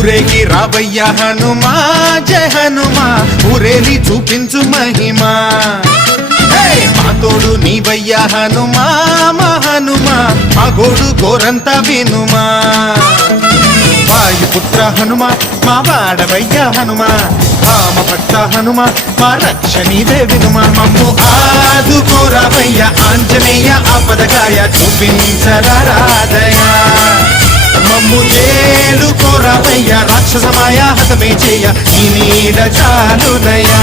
ఊరేగి రావయ్య హనుమా జయ హనుమా ఊరేలి చూపించు మహిమా మా తోడు నీవయ్య హనుమా మా హనుమా మా గోడు గోరంత వినుమా వాయుపుత్ర హనుమ మా వాడవయ్య హనుమ రామభక్త హనుమ మా రక్షణీదే వినుమ మమ్ము ఆదుకోరావయ్య ఆంజనేయ ఆపదగాయ చూపించరాదయ మమ్ము ఏలుకోరావయ్య రాక్షసమాయ హతమే చేయ ఈ నీడ చాలునయా